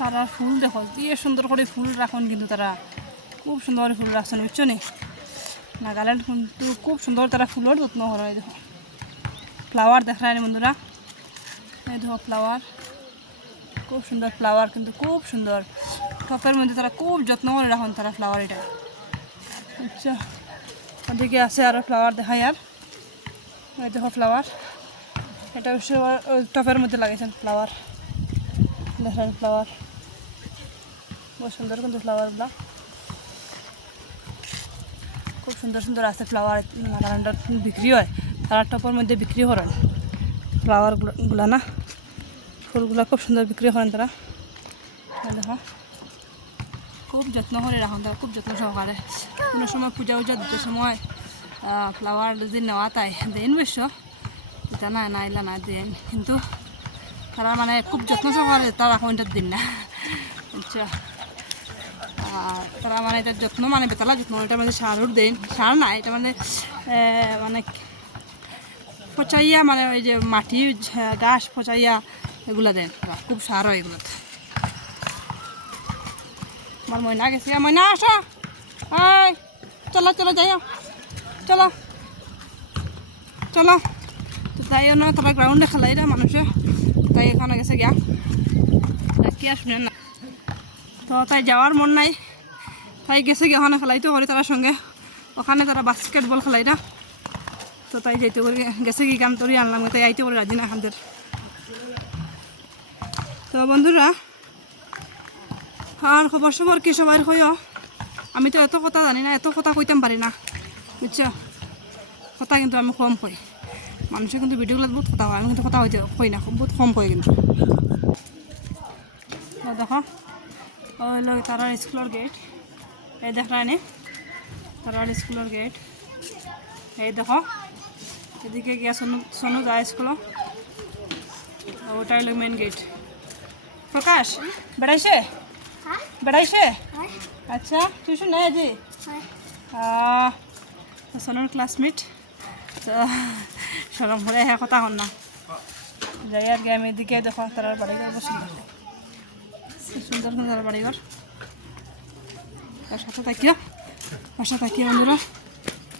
তারা ফুল দেখো কি সুন্দর করে ফুল রাখুন, কিন্তু তারা খুব সুন্দর করে ফুল রাখছেন, বুঝছো নি? নাগাল্যান্ড কিন্তু খুব সুন্দর তারা ফুলের যত্ন করে। দেখো ফ্লাওয়ার দেখায় না বন্ধুরা, এই দেখো ফ্লাওয়ার, খুব সুন্দর ফ্লাওয়ার, কিন্তু খুব সুন্দর টপের মধ্যে তারা খুব যত্ন করে রাখুন তারা ফ্লাওয়ার এটা। আচ্ছা, ওদিকে আছে আরও ফ্লাওয়ার দেখাই। আর এই দেখো ফ্লাওয়ার, এটা হচ্ছে টপের মধ্যে লাগিয়েছেন ফ্লাওয়ার, দেখেন ফ্লাওয়ার বহুত সুন্দর, কিন্তু ফ্লাওয়ারগুলা খুব সুন্দর সুন্দর আছে। ফ্লাওয়ার নাগাল্যান্ডের বিক্রি হয়, তারা টপের মধ্যে বিক্রি করেন ফ্লাওয়ারগুলা না, ফুলগুলা খুব সুন্দর বিক্রি করেন তারা। দেখো খুব যত্ন করে রাখুন তারা, খুব যত্ন সহকারে। কোনো সময় পূজা উজা দিতে সময় ফ্লাওয়ার যদি নেওয়া তাই দেন, বেশ এটা না নাইলা না দেন, কিন্তু তারা মানে খুব যত্ন সহকারে তারা রাখুন এটার দিন না। আচ্ছা, তারা মানে এটার যত্ন মানে বেতালা যত্ন, এটা মানে সার দেন, সার না এটা মানে মানে পচাইয়া, মানে ওই যে মাটি ঘাস পচাইয়া এগুলো দেন, খুব সার হয় এগুলোতে। আমার ময়না গেছে, ময়না আসো, এই চলো চলো যাইও, চলো চলো। তো তাইও না, তারা গ্রাউন্ডে খেলাই রে মানুষে, তাই এখানে গেছে গিয়া কি আর শুনেন না। তো তাই যাওয়ার মন নাই, তাই গেছে গিয়ে ওখানে খেলাইতে করি তার সঙ্গে, ওখানে তারা বাস্কেটবল খেলাই না। তো তাই যাইতে করি গেছে কি কাম তরি আনলাম, তাই আইতে করে রাজি না আমাদের। তো বন্ধুরা, আর খবর সবর কি সবার কইও, আমি তো এত কথা জানি না, এত কথা কইতাম পারি না, বুঝছো? কথা কিন্তু আমি কম কই, মানুষের কিন্তু ভিডিওগুলো বহুত কথা হয়, আমি কিন্তু কথা হইতে কই না, বহুত কম কই কিন্তু। দেখো ওইলো তারা স্কুলের গেট, এই দেখ রায়নি তারা স্কুলের গেট, এই দেখো এদিকে গিয়া সোনু সোনু যায় স্কুল, ওটাই হলো মেন গেট। প্রকাশ বেড়াইছে, বেড়াইছে? আচ্ছা, টিউশন নেই আজি? সোনুর ক্লাসমেট, তো সরম করে হ্যাঁ কথা হন না যাই। আর গিয়ে আমি এদিকে দেখো তারা বাড়িঘর বসে, সুন্দর সুন্দর বাড়িঘর, তার সাথে থাকিও, বাসা থাকিও বন্ধুরা।